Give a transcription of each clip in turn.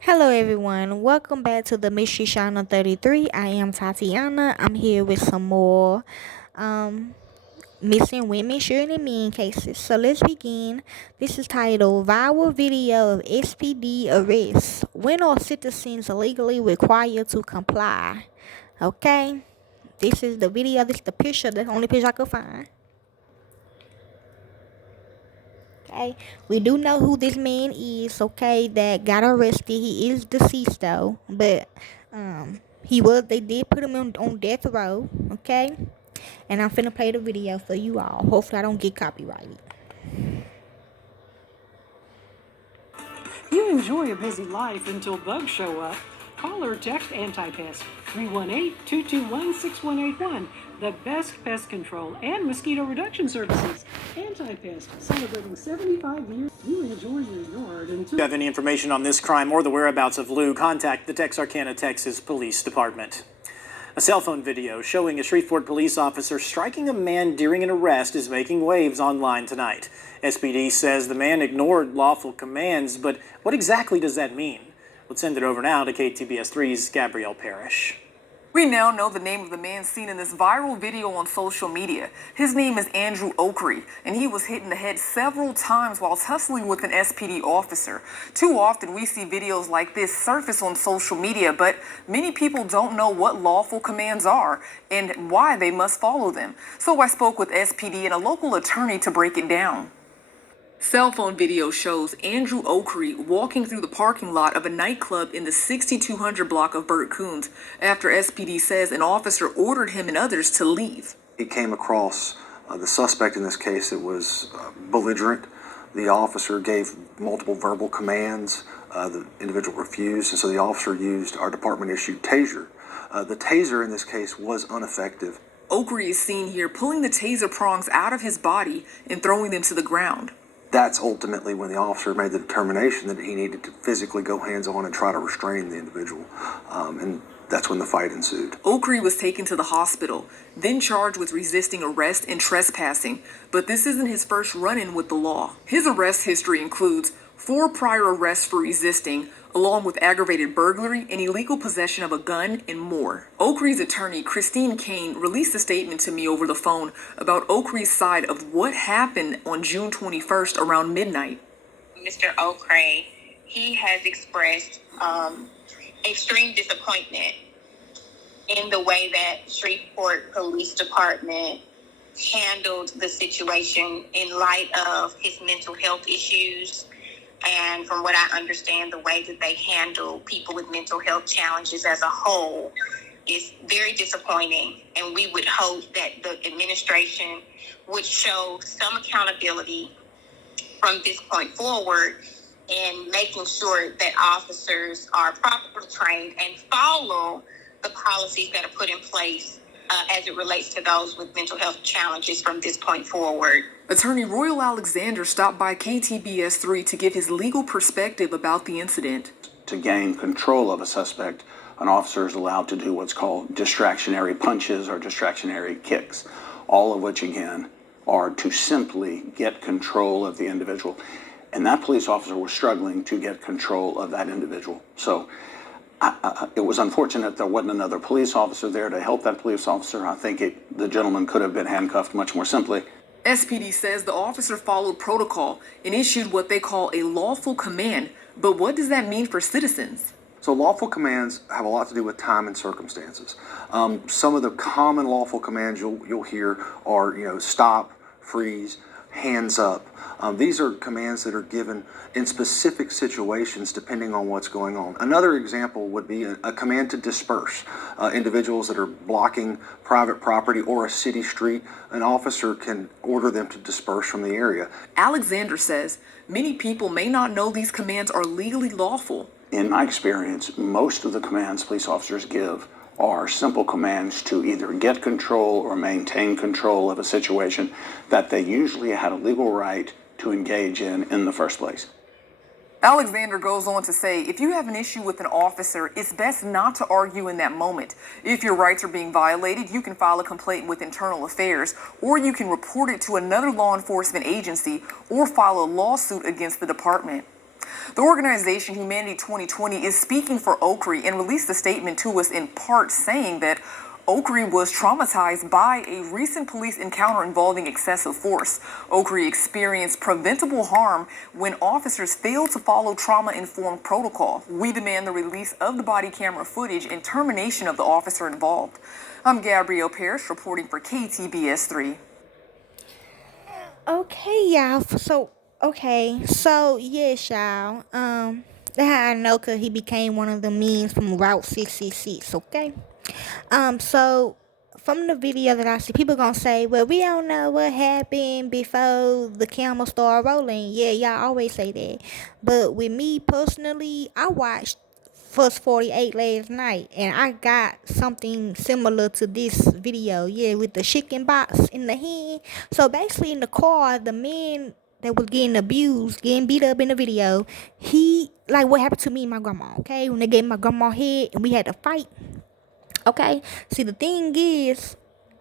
Hello everyone, welcome back to the Mystery Channel 33. I am Tatiana. I'm here with some more missing women shooting men cases. So let's begin. This is titled Viral Video of SPD Arrest. When are citizens legally required to comply? Okay, this is the video, this is the picture, the only picture I could find. Okay, we do know who this man is, okay, that got arrested. He is deceased though, but they did put him on death row, okay? And I'm finna play the video for you all. Hopefully I don't get copyrighted. You enjoy a busy life until bugs show up. Call or text Anti-Pest 318-221-6181. The best pest control and mosquito reduction services. Anti-Pest, celebrating 75 years. You enjoy your yard until... If you have any information on this crime or the whereabouts of Lou, contact the Texarkana, Texas Police Department. A cell phone video showing a Shreveport police officer striking a man during an arrest is making waves online tonight. SPD says the man ignored lawful commands, but what exactly does that mean? Let's send it over now to KTBS 3's Gabrielle Parrish. We now know the name of the man seen in this viral video on social media. His name is Andrew Oakrey, and he was hit in the head several times while tussling with an SPD officer. Too often we see videos like this surface on social media, but many people don't know what lawful commands are and why they must follow them. So I spoke with SPD and a local attorney to break it down. Cell phone video shows Andrew Oakrey walking through the parking lot of a nightclub in the 6200 block of Burt Coons after SPD says an officer ordered him and others to leave. He came across the suspect in this case that was belligerent. The officer gave multiple verbal commands. The individual refused, and so the officer used our department-issued taser. The taser in this case was ineffective. Oakrey is seen here pulling the taser prongs out of his body and throwing them to the ground. That's ultimately when the officer made the determination that he needed to physically go hands-on and try to restrain the individual, and that's when the fight ensued. Oakrey was taken to the hospital, then charged with resisting arrest and trespassing, but this isn't his first run-in with the law. His arrest history includes 4 prior arrests for resisting, along with aggravated burglary and illegal possession of a gun and more. Oakrey's attorney, Christine Kane, released a statement to me over the phone about Oakrey's side of what happened on June 21st around midnight. Mr. Oakrey, he has expressed extreme disappointment in the way that Shreveport Police Department handled the situation in light of his mental health issues. And from what I understand, the way that they handle people with mental health challenges as a whole is very disappointing. And we would hope that the administration would show some accountability from this point forward in making sure that officers are properly trained and follow the policies that are put in place as it relates to those with mental health challenges from this point forward. Attorney Royal Alexander stopped by KTBS 3 to give his legal perspective about the incident. To gain control of a suspect, an officer is allowed to do what's called distractionary punches or distractionary kicks, all of which, again, are to simply get control of the individual. And that police officer was struggling to get control of that individual. So it was unfortunate there wasn't another police officer there to help that police officer. I think the gentleman could have been handcuffed much more simply. SPD says the officer followed protocol and issued what they call a lawful command. But what does that mean for citizens? So lawful commands have a lot to do with time and circumstances. Some of the common lawful commands you'll hear are, stop, freeze, hands up. These are commands that are given in specific situations depending on what's going on. Another example would be a command to disperse. Individuals that are blocking private property or a city street, an officer can order them to disperse from the area. Alexander says many people may not know these commands are legally lawful. In my experience, most of the commands police officers give are simple commands to either get control or maintain control of a situation that they usually had a legal right to engage in the first place. Alexander goes on to say, if you have an issue with an officer, it's best not to argue in that moment. If your rights are being violated, you can file a complaint with Internal Affairs, or you can report it to another law enforcement agency or file a lawsuit against the department. The organization Humanity 2020 is speaking for Okri and released a statement to us in part saying that Okri was traumatized by a recent police encounter involving excessive force. Okri experienced preventable harm when officers failed to follow trauma-informed protocol. We demand the release of the body camera footage and termination of the officer involved. I'm Gabrielle Parrish reporting for KTBS 3. Okay, y'all. So yes, y'all. That's how I know, cause he became one of the men from Route 66. Okay. So from the video that I see, people gonna say, "Well, we don't know what happened before the camera started rolling." Yeah, y'all always say that. But with me personally, I watched First 48 last night, and I got something similar to this video. Yeah, with the chicken box in the hand. So basically, in the car, the man that was getting abused, getting beat up in the video, he like what happened to me and my grandma. Okay, when they gave my grandma head and we had to fight. Okay, see the thing is,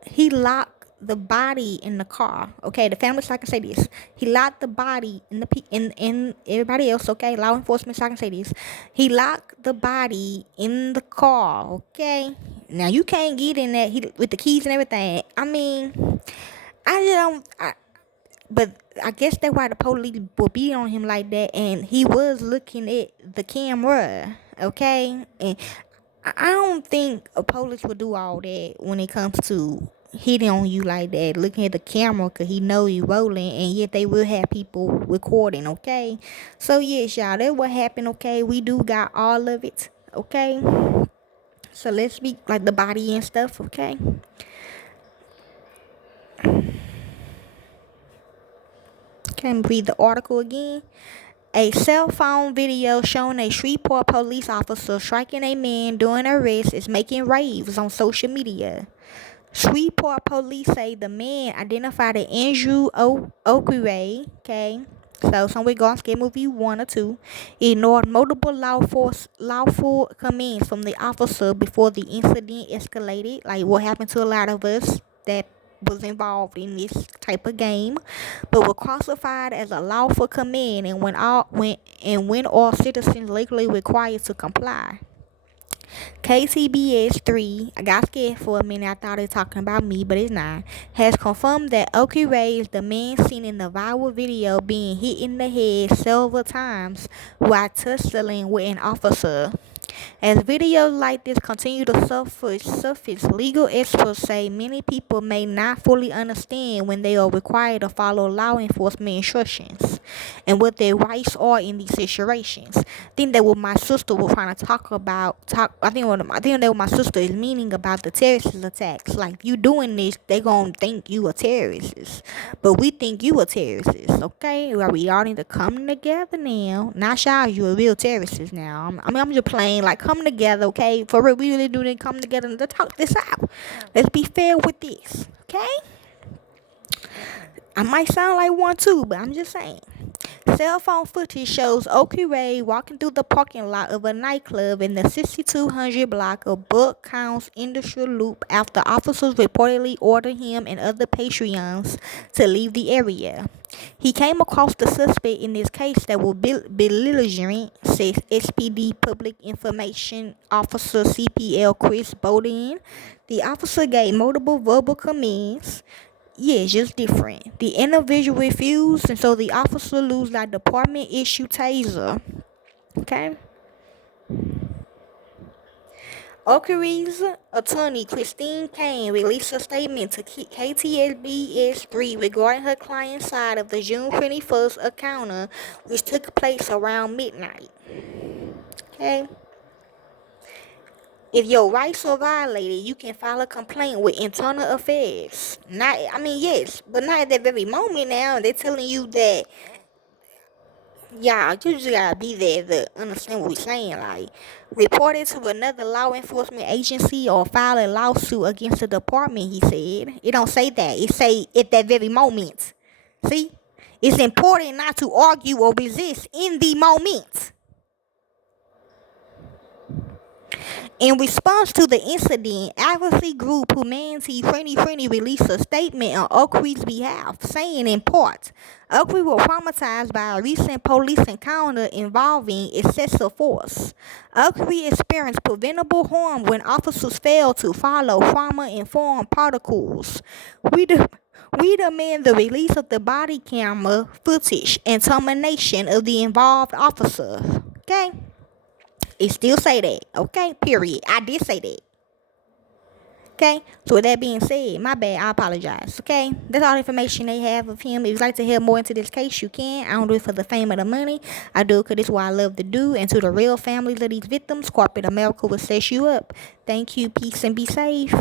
he locked the body in the car. Okay, the family so I can say this. He locked the body in the in everybody else. Okay, law enforcement so I can say this. He locked the body in the car. Okay, now you can't get in there with the keys and everything. I mean, I just don't. But I guess that's why the police will be on him like that, and he was looking at the camera, okay? And I don't think a police would do all that when it comes to hitting on you like that, looking at the camera, because he know you rolling, and yet they will have people recording, okay? So yes, y'all, that's what happened, okay? We do got all of it, okay? So let's speak like the body and stuff, okay? Can read the article again. A cell phone video showing a Shreveport police officer striking a man during an arrest is making waves on social media. Shreveport police say the man identified as Andrew Okure, okay, so somewhere gone scared movie 1 or 2, ignored multiple lawful commands from the officer before the incident escalated, like what happened to a lot of us that was involved in this type of game, but were classified as a lawful command and when all citizens legally required to comply. KTBS 3, I got scared for a minute. I thought it was talking about me, but it's not. Has confirmed that Oki Ray is the man seen in the viral video being hit in the head several times while tussling with an officer. As videos like this continue to surface, legal experts say many people may not fully understand when they are required to follow law enforcement instructions and what their rights are in these situations. I think that what my sister was trying to I think that what my sister is meaning about the terrorist attacks. Like, if you doing this, they gonna think you a terrorist, but we think you a terrorist. Okay, well, we all need to come together now. Not shy, you a real terrorist now. I'm just playing. Like, come together, okay? For real, we really do need to come together and to talk this out. Let's be fair with this, okay? I might sound like one too, but I'm just saying. Cell phone footage shows Oki Ray walking through the parking lot of a nightclub in the 6200 block of Buck Counts Industrial Loop after officers reportedly ordered him and other patrons to leave the area. He came across the suspect in this case that was belligerent, says SPD Public Information Officer CPL Chris Bowden. The officer gave multiple verbal commands. Yeah, it's just different. The individual refused, and so the officer used that department issue taser. Okay. Okiri's attorney, Christine Kane, released a statement to KTSBS 3 regarding her client's side of the June 21st encounter, which took place around midnight. Okay. If your rights are violated, you can file a complaint with internal affairs. Yes, but not at that very moment now. They're telling you that, yeah, you just gotta be there to understand what we're saying. Like, report it to another law enforcement agency or file a lawsuit against the department, he said. It don't say that. It say at that very moment. See? It's important not to argue or resist in the moment. In response to the incident, advocacy group Humanity Friendly released a statement on Oakley's behalf, saying in part, Oakley was traumatized by a recent police encounter involving excessive force. Oakley experienced preventable harm when officers failed to follow trauma-informed protocols. We demand the release of the body camera footage and termination of the involved officer. Okay? It still say that. Okay? Period. I did say that. Okay? So with that being said, my bad. I apologize. Okay? That's all the information they have of him. If you'd like to hear more into this case, you can. I don't do it for the fame or the money. I do it because it's what I love to do. And to the real families of these victims, corporate America will set you up. Thank you. Peace and be safe.